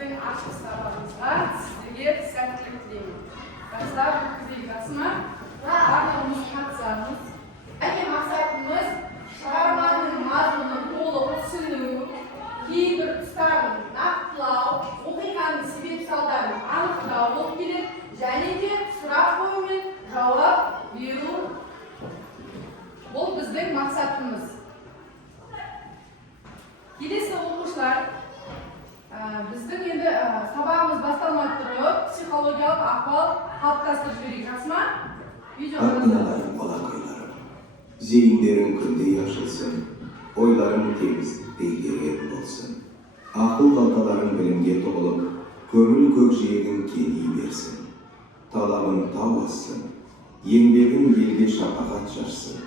біздің ашық сабағымызға сіздерге сәттілік тілеймін. Дәрістер өткізейік, рас ма? Барлығымыз қатысамыз. Және мақсатымыз шығарманың мазмұнын толық түсіну, кейбір тұстарын нақтылау, оқиғаның себеп-салдарын анықтау болып келеді, және де сұрақ қою мен жауап беру. Бұл біздің мақсатымыз. Келесі оқушылар, біздің енді сабағымыз басталмай тұрып, психологиялық ахуал қалыптастырып жіберейік, рас ма? Akınalayın balakaylarım, zihinlerin kündey açılsın, oyların temizlikte yerin olsun. Akıl kaltaların bilimge toğulup, kömül kökjegin keniyi versin. Talabın tau assın, yenbegin gelge şapakat jarsın.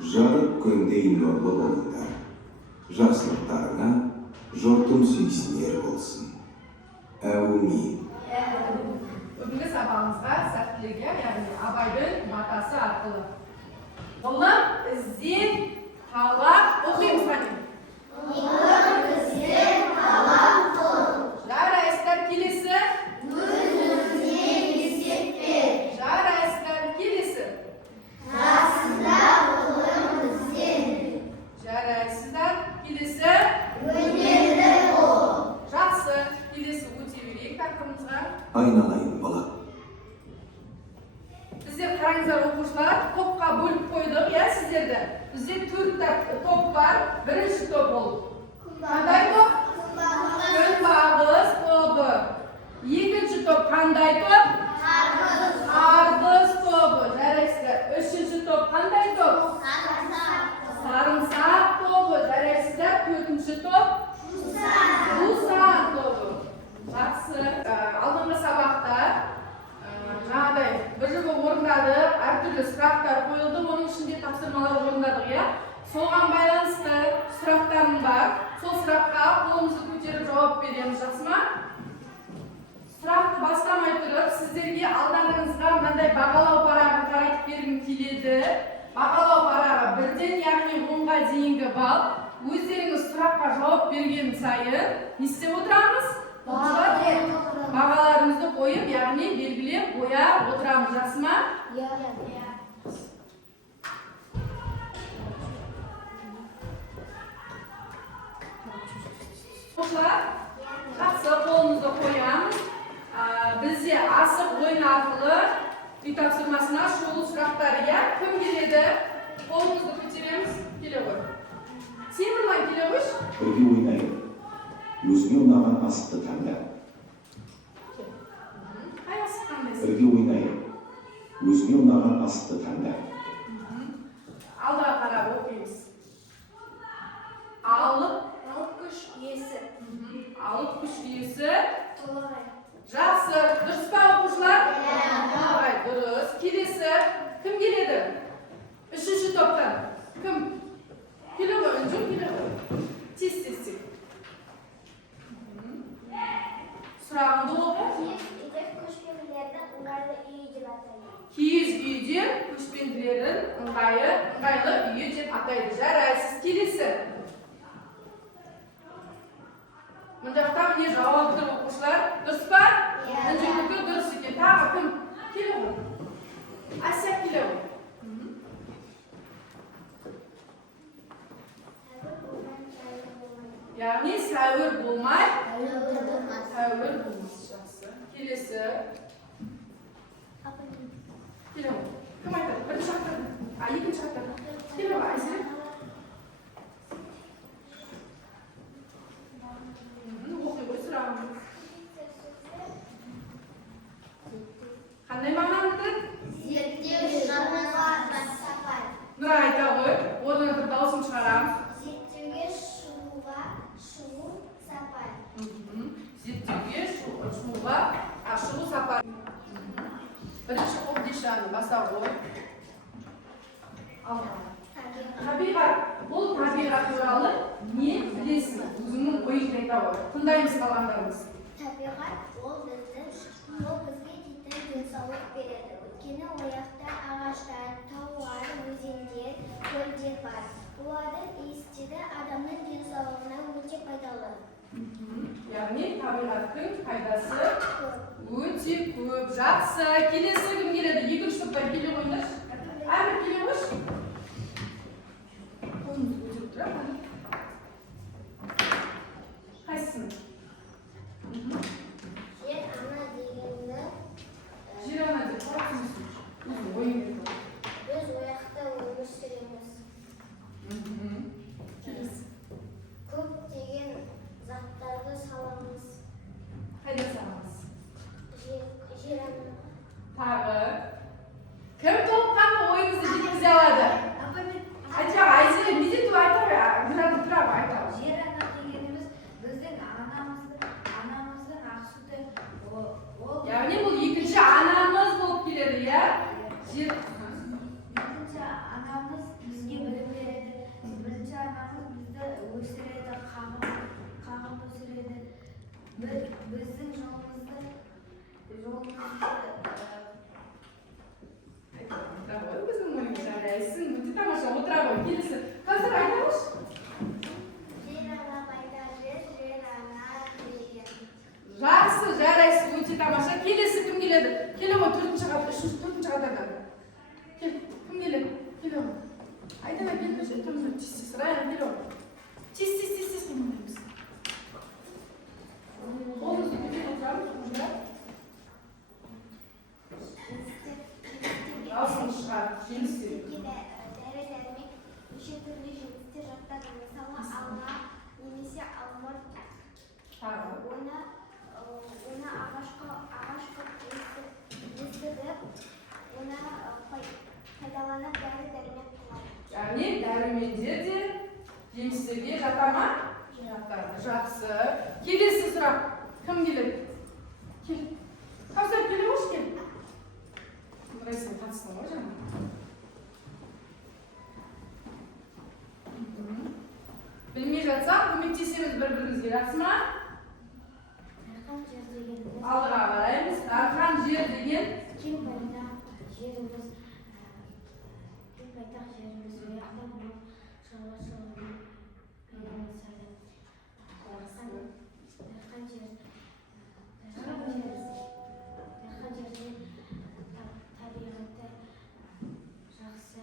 Жарып көндей нұрлы болыңдар. Жақсылықтарына жұртым сүйсінер болсын. Әумин. Бүгінгі сабағымызға сәттілігі, яғни Абайдың батасы арқылы. Ғылым, ізден, талап, оқимыз қане? Ғылым, ізден, талап қыл. Жарайсыздар, келесі. Өзіңізден есеппе. Жарайсыздар, келесі. Расында ғылым ізден. Жарайсыздар, келесі. Өнерлі бол. Жақсы, келесі өте берейік тақырыбымызға. Айналайын бала. Біздер қараңыздар оқушылар, топқа бөліп қойдық, иә сіздерді. Бізде 4 топ бар. Бірінші топ ол. Қандай топ? Күнбағыс тобы. Екінші топ қандай топ? Қарбыз тобы. Жарайсыздар. Үшінші топ қандай топ? Сарымсақ тобы. Жарайсыздар. Төртінші топ? Жусан тобы. Жақсы. Алдыңғы сабақта жаңағыдай бір жылы орындадық, әртүрлі сұрақтар қойылды, оның ішінде тапсырмалар орындадық, иә? Соған байланысты сұрақтарым бар. Сол сұраққа қолымызды көтеріп жауап береміз, жақсы ма? Сұрақты бастамай тұрып, сіздерге алдарыңызға мынандай бағалау парағын таратып бергім келеді. Бағалау парағы 1-ден, яғни 10-ға дейінгі балл. Өздеріңіз сұраққа жауап берген сайын не істеп отырамыз? Бағаларымызды қойып, яғни белгілеп қоя отырамыз, жақсы ма? Оқушылар, жақсы, қолымызды қоямыз. Бізде асық ойын арқылы үй тапсырмасына шолу сұрақтары, иә? Кім келеді? Қолымызды көтереміз, келе ғой. Темірлан келе қойшы. Бірге ойнайық. Өзіңе ұнаған асықты таңда. Қай асық таңдайсың? Бірге ойнайық. Өзіңе ұнаған асықты таңда. Алға қарап оқимыз. Алып күш иесі. Алып күш иесі. Жақсы. Дұрыс па оқушылар? Толағай, дұрыс. Келесі. Кім келеді? Үшінші топтан. Кім? Келе ғой, үнжім келе ғой. Тез. Сұрағымды оқы. Киіз үйден көшпенділердің ыңғайлы үйі деп атайды. Жарайсыз. Келесі. Мұндақта міне жауап тұр оқушылар. Дұрыс па? Үнжімдікі дұрыс екен. Тағы кім? Келе ғой. Ася келе ғой. Яғни сәуір болмай, сәуір болмас. Жақсы. Келесі. Келе ғой. Кім айтады? Бірінші ақтады. Екінші ақтады. Келе ғой, Айсен. Оқи ғой сұрағым. Қандай мағынаны? Зерттеу шығуға сапар. Нұра айта ғой. Орнына тұрып дауысын шығарамыз. Зерттеуге шығу сапар. Зерттеуге шығу сапар. Бірінші қобдишаны бастау ғой. Табиғат. Бұл табиғат туралы не білесің? Өзіңнің ойын айта ғой. Тыңдаймыз қалғандарымыз. Табиғат ол бізге титтен денсаулық береді. Өйткені ояқта ағаштар, таулар, өзендер, көлдер бар. Олардың иістері адамның денсаулығына өте пайдалы. яғни табиғаттың пайдасы өте көп. Жақсы. Келесі кім келеді? Екінші топтан келе қойыңдаршы. Әрбір келе қойшы. Қолыңызды көтеріп тұрады. Қайсысын? Жер ана дегенді Жер ана деп қалай түсінесің? Өзің ойың деп. біз ояқта өмір сүреміз. Келесі. Көптеген заттарды саламыз. Қайда саламыз? Жер ана. Тағы. Кім толыққанды ойыңызды жеткізе алады? Айтпа, Айзере, не деп айтар? Мұрады тұрап айтар. Жер ана дегеніміз біздің анамыздың ақ сүті. Ол Яғни бұл екінші анамыз болып келеді, иә? Жер. екінші анамыз бізге білім береді. Бірінші анамыз бізді өсіреді, қағып өсіреді. Біздің жолымызды Біздің ойымыз жарайсың. Өте тамаша отыра ғой. Келесі. Қазір айтамыз. Жер ана пайда жер ана деген. Жақсы, жарайсың. Өте тамаша. Келесі кім келеді? Келе ғой, төртінші қатардан. Кел, кім келеді? Келе ғой. Айдана келмесе, тұрмыз. Тез-тез. Райан, келе ғой. Тез-тез қимылдаймыз. Қолыңызды көтеріп отырамыз, да? Алсын шығар, жемістер. Дәрі-дәрмек неше түрлі жемістер жатады. Мысалы, алма немесе алмұрт. Тағы. Оны ағашқа өсіріп, оны пайдаланып дәрі-дәрмек қылады. Яғни дәрумендер де жемістерге жата ма? Жатады. Жақсы. Келесі сұрақ. Кім келеді? Кел. Қаусап келе қойшы, кел. Сен қатыстың ғой жаңа. Білмей жатсақ, көмектесеміз бір-бірімізге, жақсы ма? Дархан жер дегеніміз Алдыға қараймыз. Дархан жер деген кең байтақ жеріміз. Кең байтақ жеріміз. Ояқта болып шаруашылығымен айналысады. Дархан жерде табиғаты жақсы.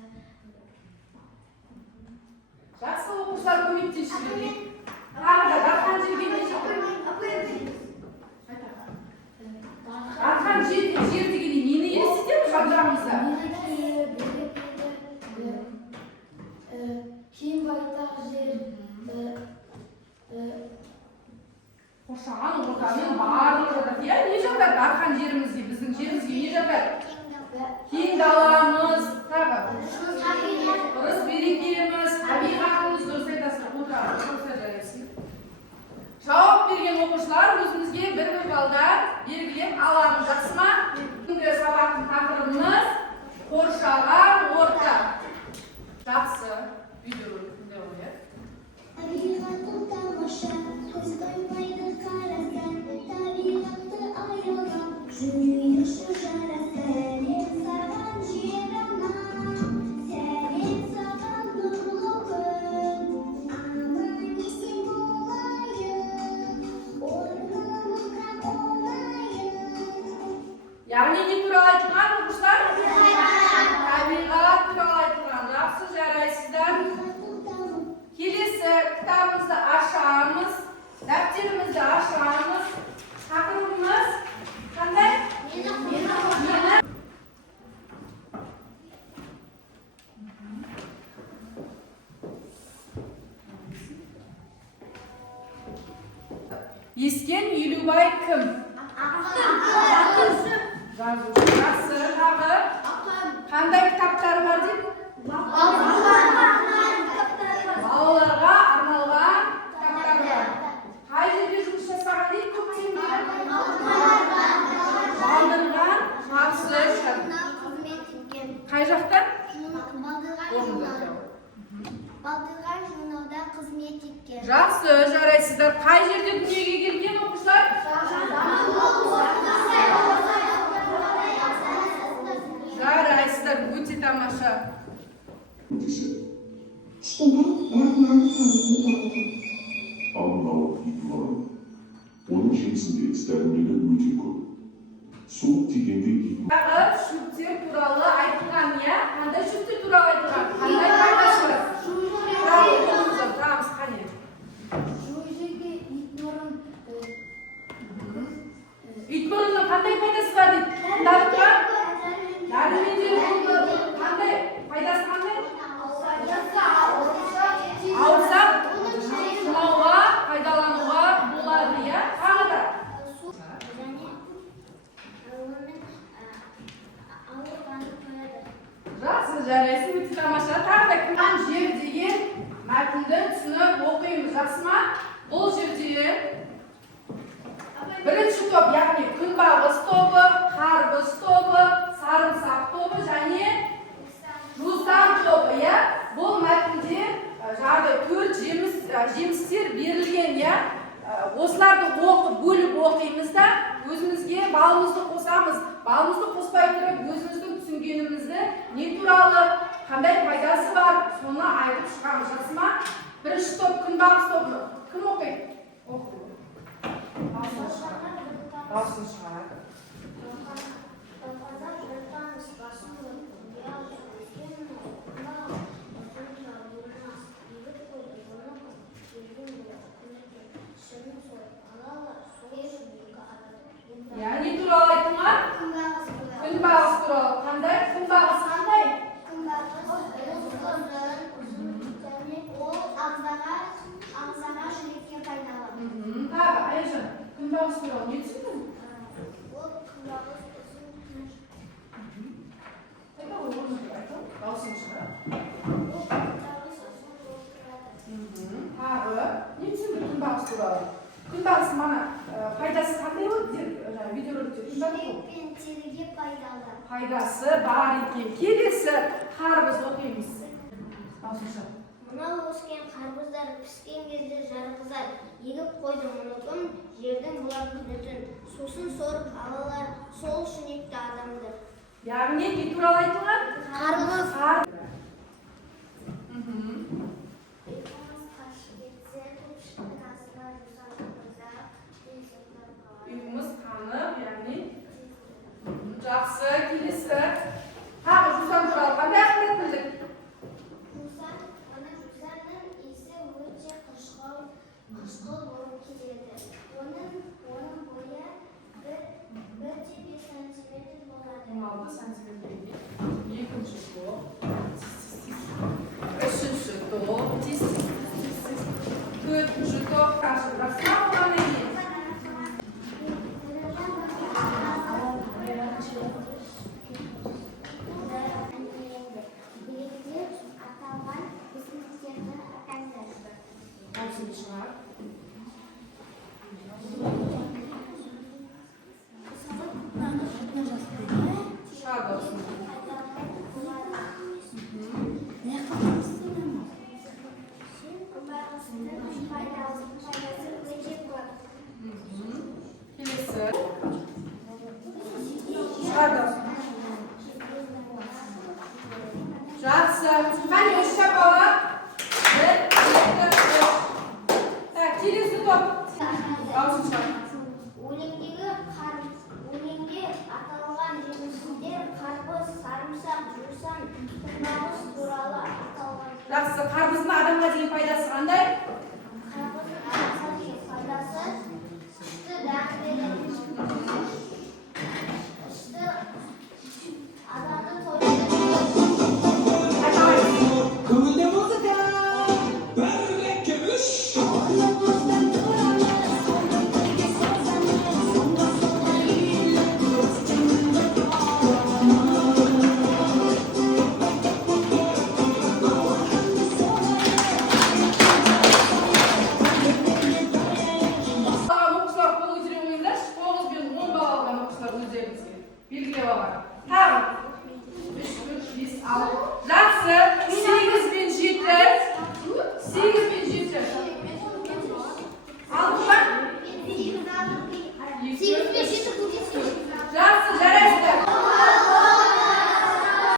жақсы оқушылар көмектесшілер. Тағы да Дархан жерге не жатыр? Дархан жер дегенде нені елестетеміз жан-жағымызда? Кең байтақ жер. Қоршаған ортаның барлығы жатады. иә? Не жатады Дархан жерімізге, біздің жерімізге не жатады? Кең даламыз, тағы. Ырыс берекеміз, табиғатымыз, дұрыс айтасыздар, отырады, дұрыс жарайсың. Жауап берген оқушылар өзімізге бір балдар белгілеп аламыз, жақсы ма? Бүгінгі сабақтың тақырыбымыз қоршаған орта. Жақсы. Видео қояйық. Табиғаттың тамаша, көз тоймайды қарасаң, табиғатты аялап, жүрейікші жарасаң. Сәлем саған жер ана, сәлем саған нұрлы күн. Аман-есен болайық, орнымызға қонайық. Яғни не туралы айтылған оқушылар? Табиғат туралы айтылған. Жақсы, жарайсыздар. Келесі кітабымызды ашамыз, дәптерімізді ашамыз. Тақырыбымыз қандай? Мені. Ескен Елубай кім? Жазушы. Жақсы. Тағы қандай кітаптары бар деп? Балаларға арналған кітаптар бар. Қай жерде жұмыс жасаған дейді көптен бері? Балдырған. Жақсы. Қай жақта? Балдырған журналда қызмет еткен. Жақсы, жарайсыздар. Қай жерде дүниеге келген оқушылар? Жарайсыздар, өте тамаша. Кішкентай бірақ нағыз сәбиге тәрбие. Алла оқитылар. oslarni bo'lib o'qiymizda o'zimizga balimizni qo'samiz. Balimizni qo'shmay turib o'zimizning tushunganimizni ne turali, qanday foydasi bor, soni aytib chiqamiz. Rasman birinchi top kunbag'is topni kim o'qiydi? O'qiydi. Boshini chiqaradi. Yani turali aytdilar. Kunbag'is turali qanday? Kunbag'is qanday? Ha, Ayşe. Kunbag'is turali ne tushunding? Boshini chiqaradi. Ha, ne tushunding kunbag'is turali? Kunbag'is mana foydasi qanday bo'ldi? Videoda Teriga foydali. Foydasi bor ekan. Kelisi qarbiz o'qiymiz. Mana o'sgan qarbuzlar pishgan кезде jarg'izar. Yigib qo'ydim unutun, yerdan bular butun. So'sin so'rib alalar, sol shuningda odamdir. Ya'ni ne turali aytdilar? Qarbuz. Uyimiz qanib, ya'ni yaxshi, kelisi. Ha, Ruslan turali qanday ahmiyat bildik? Ruslanning esi o'zicha qashqol bo'lib keladi. Onun bo'yi 1-5 santimetr bo'ladi. 16 santimetr. Ikkinchi to'p. Uchinchi to'p. To'rtinchi to'p. Qarshi Rasman o'rniga. Жақсы. Қане үштеп алып. Келесі топ. Өлеңге аталған жемістер қарбыз, сарымсақ, жусан, күнбағыс туралы аталған. Жақсы. Қарбыздың адамға деген пайдасы қандай? Қарбыздың адамға деген пайдасы ішті дәм береді. Ішті адамды тойдырады. Көңілде музыка, бәрі көміш. Belgilab oladi. Tag'in. 3, 4, 5, 6. Yaxshi. 8 bin 7. 8 bin 7. Aldingmi? 8